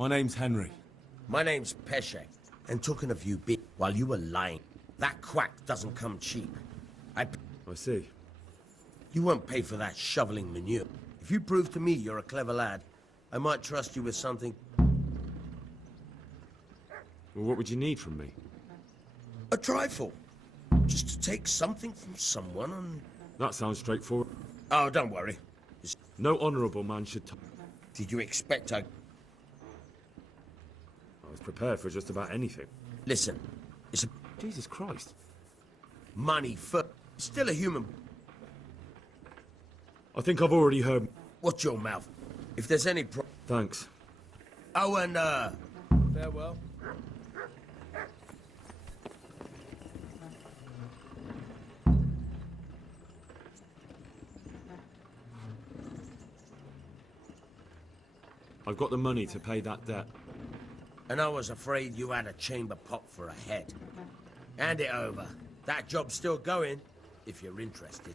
My name's Henry. My name's Peshek. And talking of you bit while you were lying, that quack doesn't come cheap. I see. You won't pay for that shoveling manure. If you prove to me you're a clever lad, I might trust you with something. Well, what would you need from me? A trifle. Just to take something from someone and... That sounds straightforward. Oh, don't worry. No honourable man should... Did you expect I was prepared for just about anything. Listen, it's a... Jesus Christ. Money for... Still a human... I think I've already heard... Watch your mouth. If there's any Thanks. Oh, and, farewell. I've got the money to pay that debt. And I was afraid you had a chamber pot for a head. Hand it over. That job's still going, if you're interested.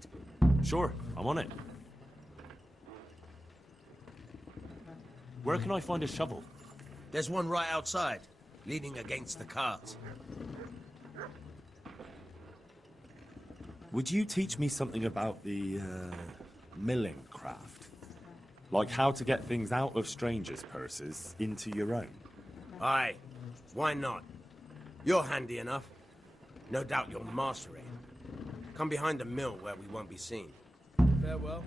Sure, I'm on it. Where can I find a shovel? There's one right outside, leaning against the cart. Would you teach me something about the, milling craft? Like how to get things out of strangers' purses into your own? Aye, why not? You're handy enough. No doubt you'll master it. Come behind the mill where we won't be seen. Farewell.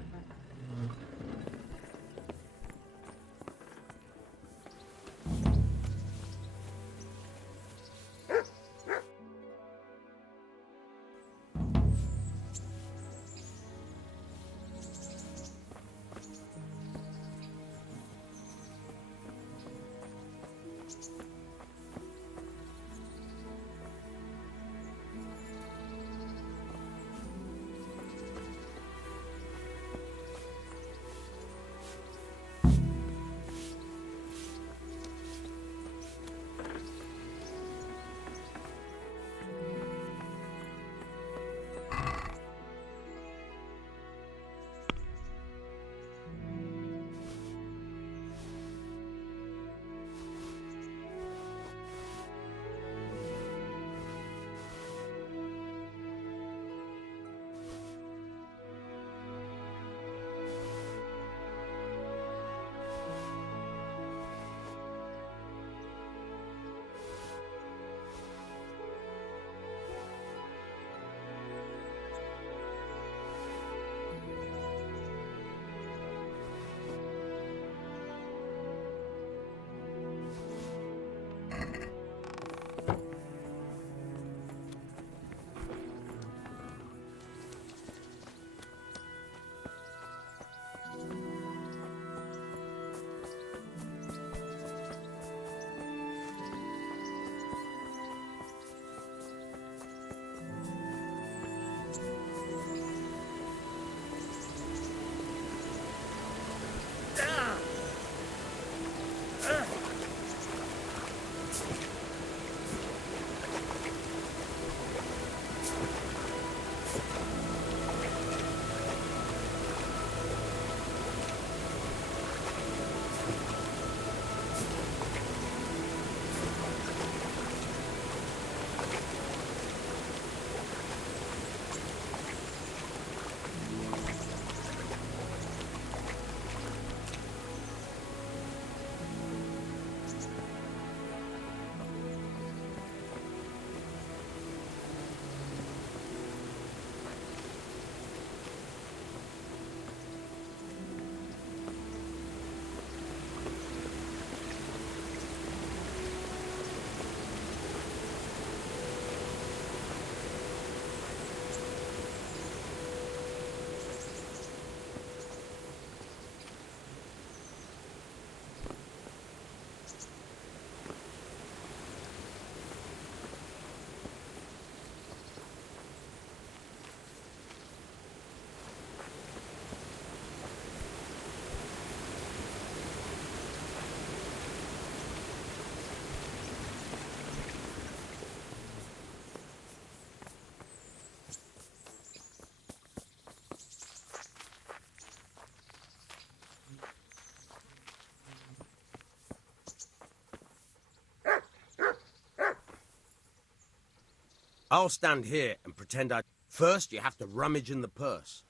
I'll stand here and pretend I... First, you have to rummage in the purse.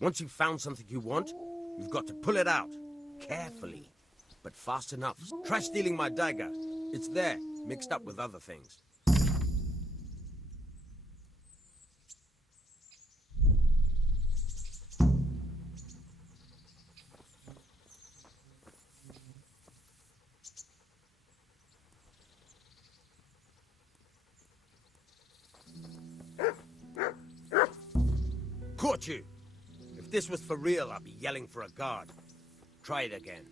Once you've found something you want, you've got to pull it out. Carefully, but fast enough. Try stealing my dagger. It's there, mixed up with other things. Caught you! If this was for real, I'd be yelling for a guard. Try it again.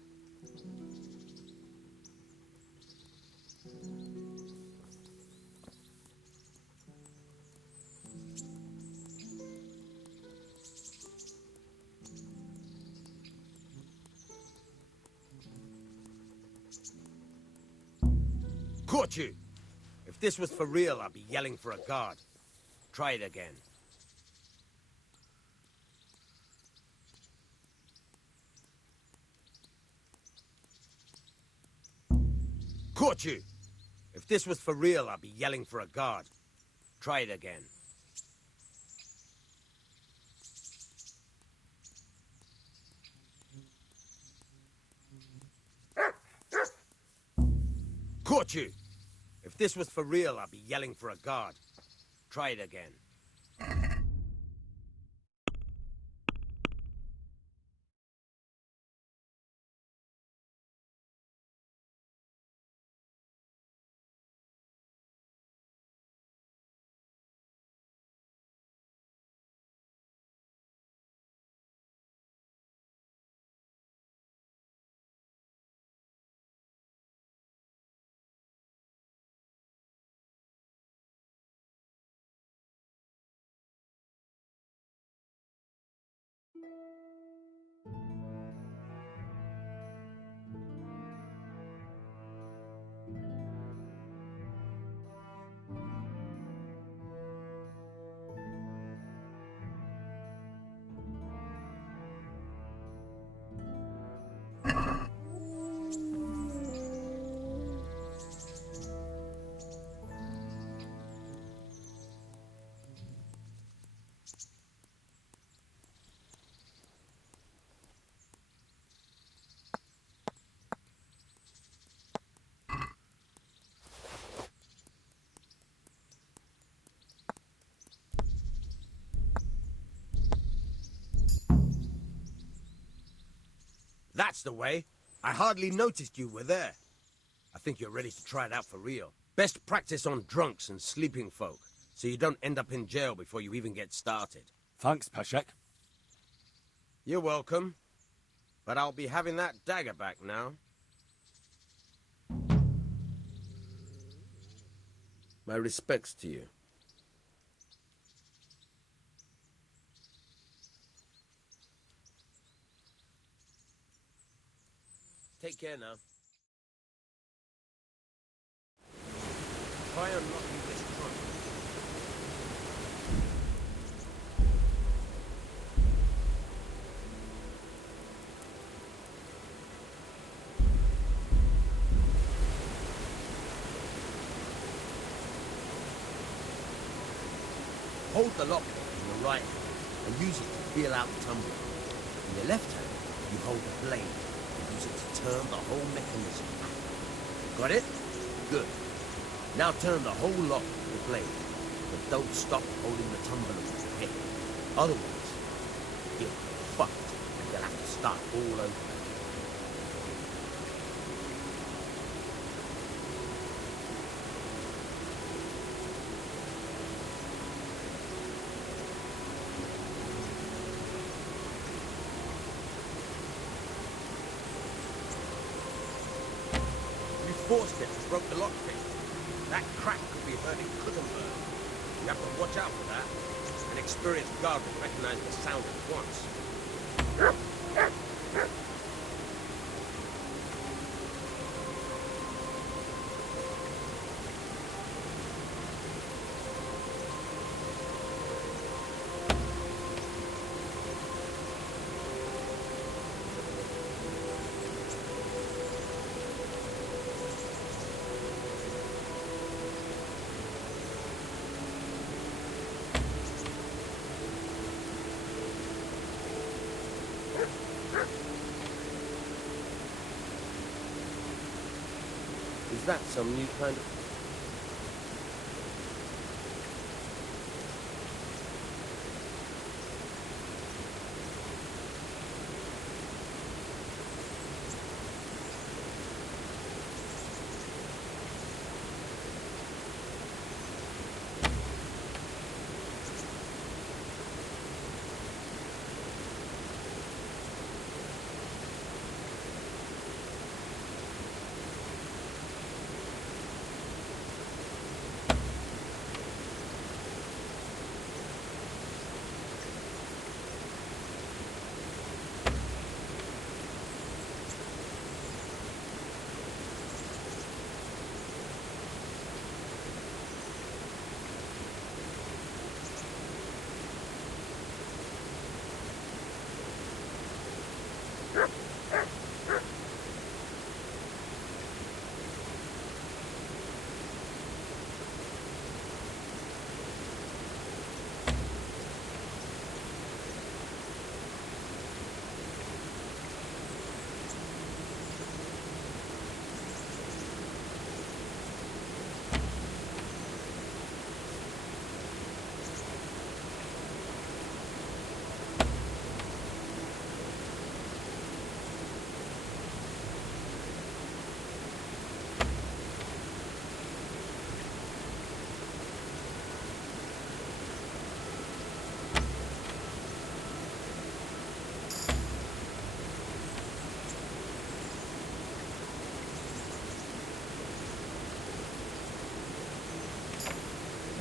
Caught you! If this was for real, I'd be yelling for a guard. Try it again. Caught you! If this was for real, I'd be yelling for a guard. Try it again. Caught you! If this was for real, I'd be yelling for a guard. Try it again. That's the way. I hardly noticed you were there. I think you're ready to try it out for real. Best practice on drunks and sleeping folk, so you don't end up in jail before you even get started. Thanks, Peshek. You're welcome. But I'll be having that dagger back now. My respects to you. Take care now. Try unlocking this trunk. Hold the lock in your right hand and use it to feel out the tumbler. In your left hand, you hold the blade and use it to turn the whole mechanism. Got it? Good. Now turn the whole lock with the blade, but don't stop holding the tumbler with your head. Otherwise, you'll be fucked and you'll have to start all over again. Forced it and broke the lockpick. That crack could be heard in Kuttenberg. You have to watch out for that. An experienced guard will recognize the sound at once. Is that some new kind of...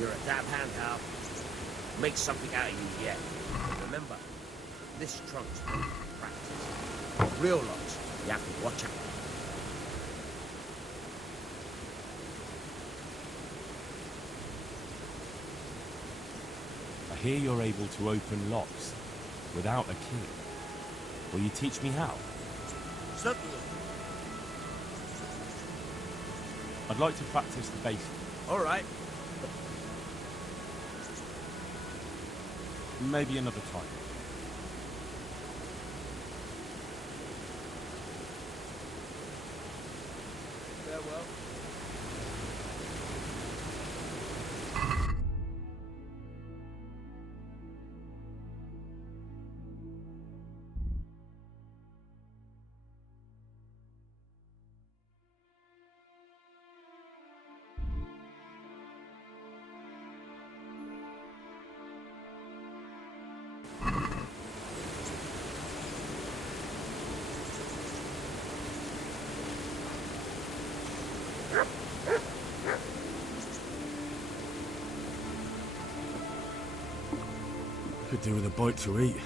You're a damn hand, Hal. Make something out of you yet. Remember, this trunk's only for practice. Real locks, you have to watch out. I hear you're able to open locks without a key. Will you teach me how? Certainly. I'd like to practice the basics. All right. Maybe another time. Farewell. Could do with a bite to eat.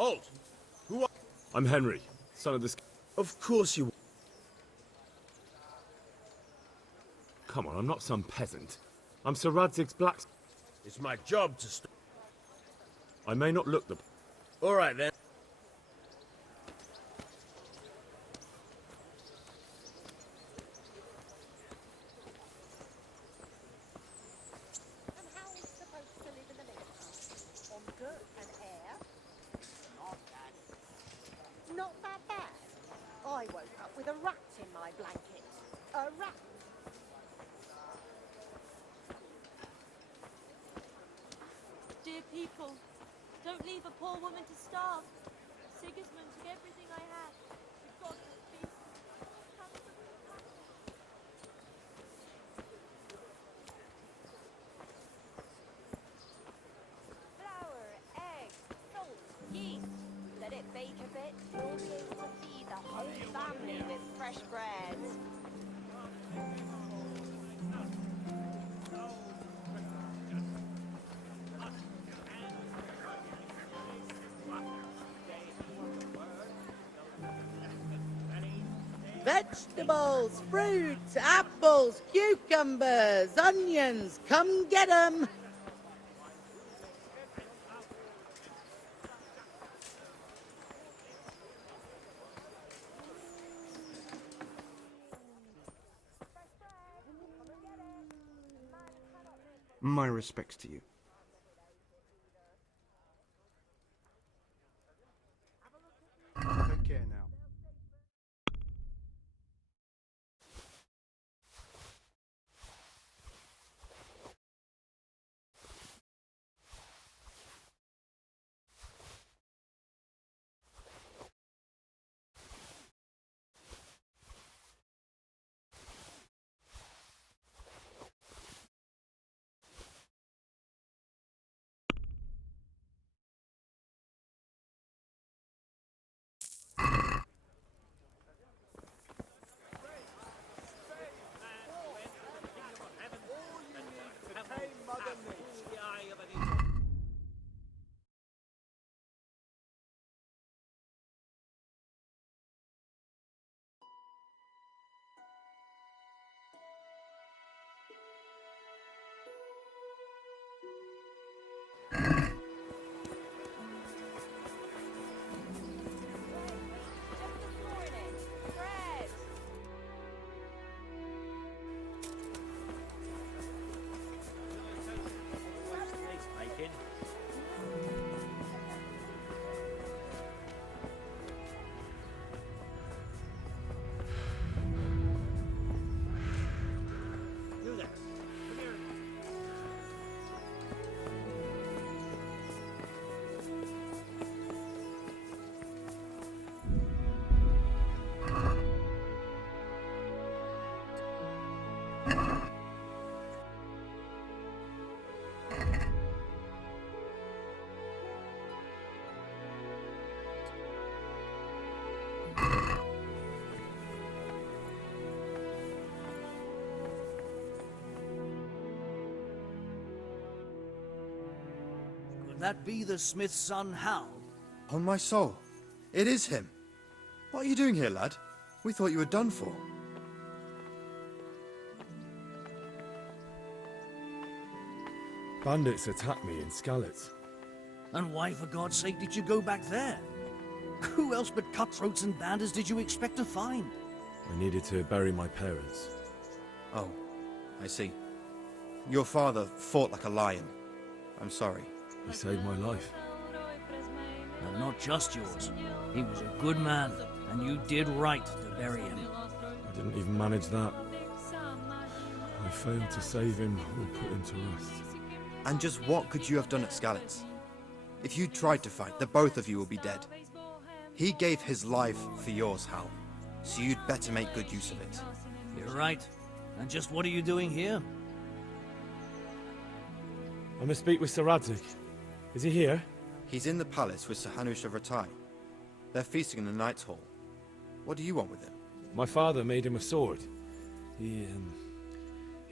Halt! Who are... I'm Henry, son of this... Of course you... Come on, I'm not some peasant. I'm Sir Radzig's black... It's my job to stop... I may not look the... All right, then. And how are we supposed to live in the meantime? On dirt and air? Not that bad. I woke up with a rat in my blanket. A rat. Dear people, don't leave a poor woman to starve. Sigismund took everything I had. We've got this beast. Flour, eggs, salt, yeast. Let it bake a bit. You'll be able to feed the whole family with fresh bread. Vegetables, fruit, apples, cucumbers, onions, come get 'em! My respects to you. Take care now. That be the smith's son, Hal? On my soul, it is him. What are you doing here, lad? We thought you were done for. Bandits attacked me in Skalitz. And why, for God's sake, did you go back there? Who else but cutthroats and bandits did you expect to find? I needed to bury my parents. Oh, I see. Your father fought like a lion. I'm sorry. He saved my life. And not just yours. He was a good man, and you did right to bury him. I didn't even manage that. I failed to save him or put him to rest. And just what could you have done at Skalitz? If you tried to fight, the both of you will be dead. He gave his life for yours, Hal. So you'd better make good use of it. You're right. And just what are you doing here? I must speak with Sir Radzig. Is he here? He's in the palace with Sir Hanush of Ratai. They're feasting in the Knight's Hall. What do you want with him? My father made him a sword. He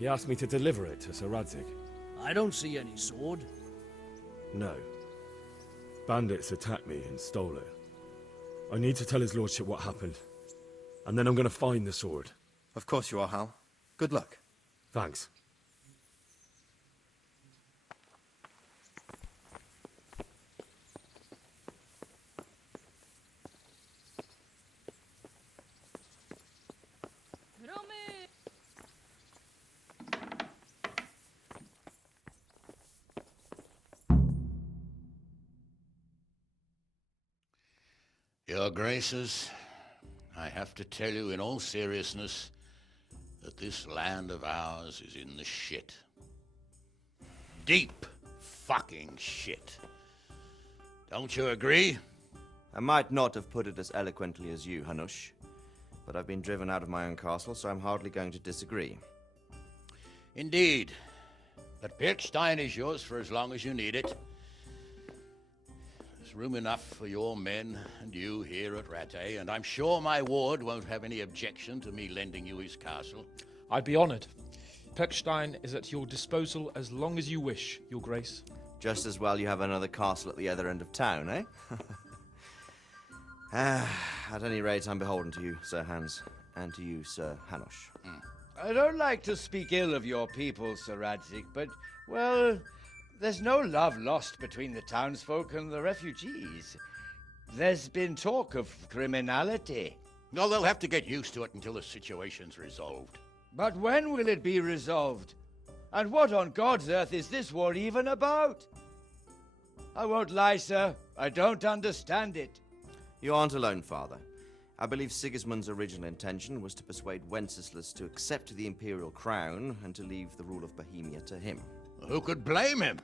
asked me to deliver it to Sir Radzig. I don't see any sword. No. Bandits attacked me and stole it. I need to tell his lordship what happened. And then I'm gonna find the sword. Of course you are, Hal. Good luck. Thanks. Your Graces, I have to tell you in all seriousness that this land of ours is in the shit. Deep fucking shit. Don't you agree? I might not have put it as eloquently as you, Hanush, but I've been driven out of my own castle, so I'm hardly going to disagree. Indeed. But Birkstein is yours for as long as you need it. There's room enough for your men and you here at Rattay, and I'm sure my ward won't have any objection to me lending you his castle. I'd be honored. Pechstein is at your disposal as long as you wish, Your Grace. Just as well you have another castle at the other end of town, eh? At any rate, I'm beholden to you, Sir Hans, and to you, Sir Hanush. I don't like to speak ill of your people, Sir Radzig, but, well, there's no love lost between the townsfolk and the refugees. There's been talk of criminality. Well, they'll have to get used to it until the situation's resolved. But when will it be resolved? And what on God's earth is this war even about? I won't lie, sir. I don't understand it. You aren't alone, Father. I believe Sigismund's original intention was to persuade Wenceslas to accept the imperial crown and to leave the rule of Bohemia to him. Who could blame him?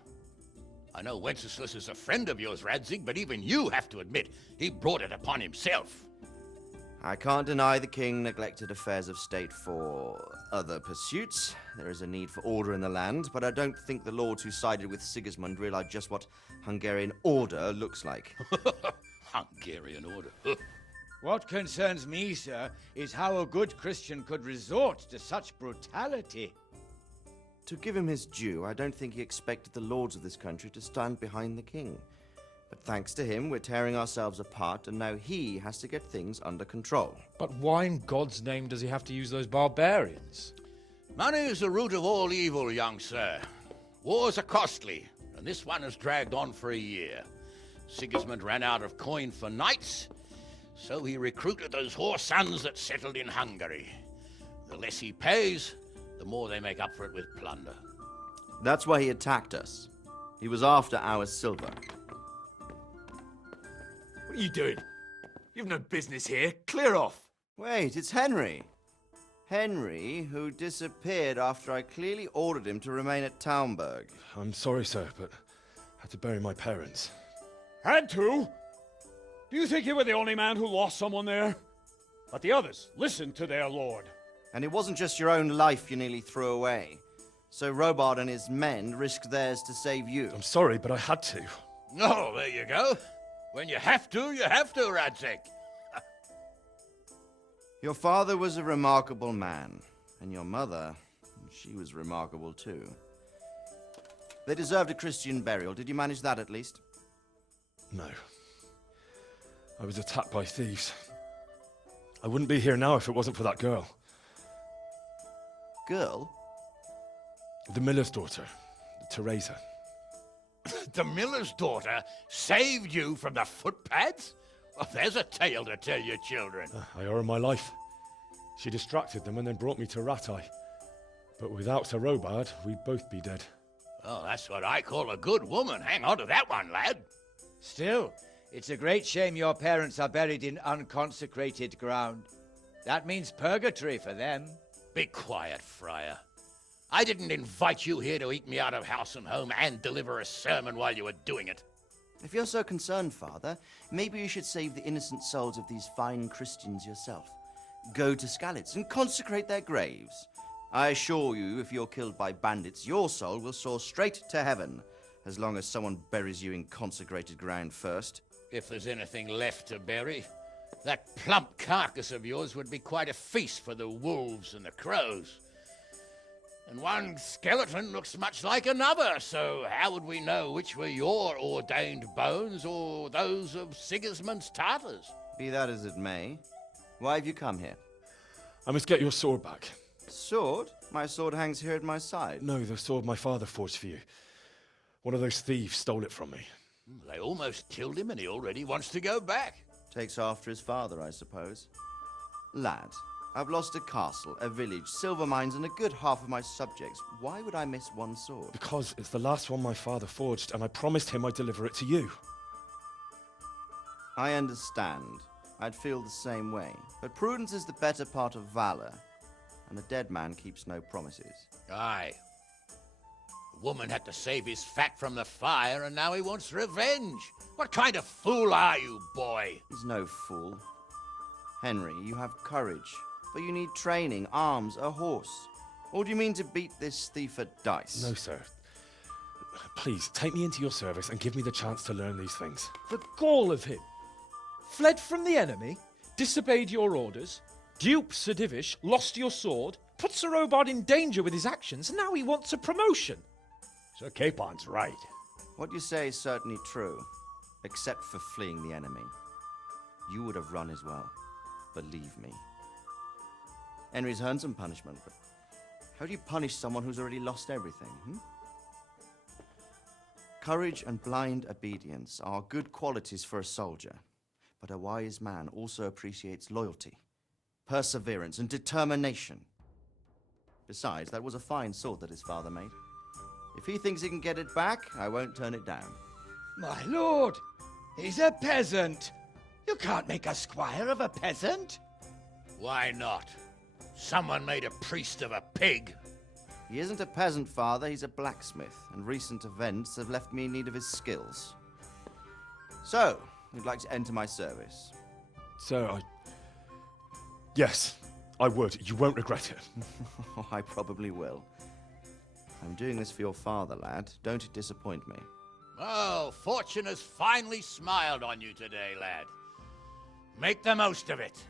I know Wenceslas is a friend of yours, Radzig, but even you have to admit he brought it upon himself. I can't deny the king neglected affairs of state for other pursuits. There is a need for order in the land, but I don't think the lords who sided with Sigismund realized just what Hungarian order looks like. Hungarian order. What concerns me, sir, is how a good Christian could resort to such brutality. To give him his due, I don't think he expected the lords of this country to stand behind the king. But thanks to him, we're tearing ourselves apart, and now he has to get things under control. But why in God's name does he have to use those barbarians? Money is the root of all evil, young sir. Wars are costly, and this one has dragged on for a year. Sigismund ran out of coin for knights, so he recruited those whore sons that settled in Hungary. The less he pays, the more they make up for it with plunder. That's why he attacked us. He was after our silver. What are you doing? You've no business here. Clear off. Wait, it's Henry. Henry, who disappeared after I clearly ordered him to remain at Taunberg. I'm sorry, sir, but I had to bury my parents. Had to? Do you think you were the only man who lost someone there? But the others listened to their lord. And it wasn't just your own life you nearly threw away. So Robard and his men risked theirs to save you. I'm sorry, but I had to. Oh, there you go. When you have to, Radzig. Your father was a remarkable man, and your mother, she was remarkable too. They deserved a Christian burial. Did you manage that at least? No. I was attacked by thieves. I wouldn't be here now if it wasn't for that girl. Girl? The miller's daughter, Teresa. The miller's daughter saved you from the footpads? Well, there's a tale to tell your children. I owe her my life. She distracted them and then brought me to Rattay. But without Sir Robard, we'd both be dead. Oh, that's what I call a good woman. Hang on to that one, lad. Still, it's a great shame your parents are buried in unconsecrated ground. That means purgatory for them. Be quiet, Friar. I didn't invite you here to eat me out of house and home and deliver a sermon while you were doing it. If you're so concerned, Father, maybe you should save the innocent souls of these fine Christians yourself. Go to Skalitz and consecrate their graves. I assure you, if you're killed by bandits, your soul will soar straight to heaven, as long as someone buries you in consecrated ground first. If there's anything left to bury, that plump carcass of yours would be quite a feast for the wolves and the crows. And one skeleton looks much like another, so how would we know which were your ordained bones or those of Sigismund's Tartars? Be that as it may, why have you come here? I must get your sword back. Sword? My sword hangs here at my side. No, the sword my father forged for you. One of those thieves stole it from me. They almost killed him and he already wants to go back. Takes after his father, I suppose. Lad, I've lost a castle, a village, silver mines, and a good half of my subjects. Why would I miss one sword? Because it's the last one my father forged, and I promised him I'd deliver it to you. I understand. I'd feel the same way. But prudence is the better part of valor, and a dead man keeps no promises. Aye. The woman had to save his fat from the fire, and now he wants revenge. What kind of fool are you, boy? He's no fool. Henry, you have courage, but you need training, arms, a horse. Or do you mean to beat this thief at dice? No, sir. Please, take me into your service and give me the chance to learn these things. The gall of him. Fled from the enemy, disobeyed your orders, duped Sir Divish, lost your sword, put Sir Robard in danger with his actions, and now he wants a promotion. Sir Capon's right. What you say is certainly true, except for fleeing the enemy. You would have run as well, believe me. Henry's earned some punishment, but how do you punish someone who's already lost everything, Courage and blind obedience are good qualities for a soldier, but a wise man also appreciates loyalty, perseverance, and determination. Besides, that was a fine sword that his father made. If he thinks he can get it back, I won't turn it down. My lord, he's a peasant. You can't make a squire of a peasant. Why not? Someone made a priest of a pig. He isn't a peasant, father, he's a blacksmith, and recent events have left me in need of his skills. So, you'd like to enter my service? Sir, Yes, I would. You won't regret it. Oh, I probably will. I'm doing this for your father, lad. Don't it disappoint me. Oh, fortune has finally smiled on you today, lad. Make the most of it.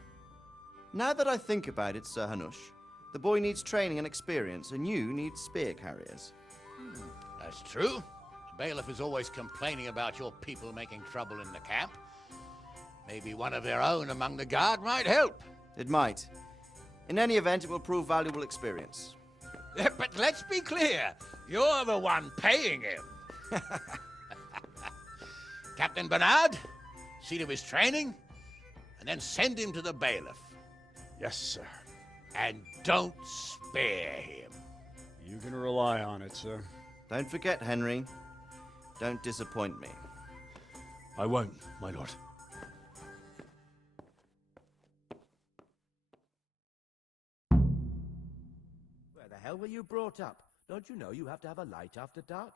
Now that I think about it, Sir Hanush, the boy needs training and experience, and you need spear carriers. That's true. The bailiff is always complaining about your people making trouble in the camp. Maybe one of their own among the guard might help. It might. In any event, it will prove valuable experience. But let's be clear, you're the one paying him. Captain Bernard, see to his training, and then send him to the bailiff. Yes, sir. And don't spare him. You can rely on it, sir. Don't forget, Henry. Don't disappoint me. I won't, my lord. Where the hell were you brought up? Don't you know you have to have a light after dark?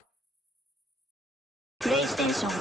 PlayStation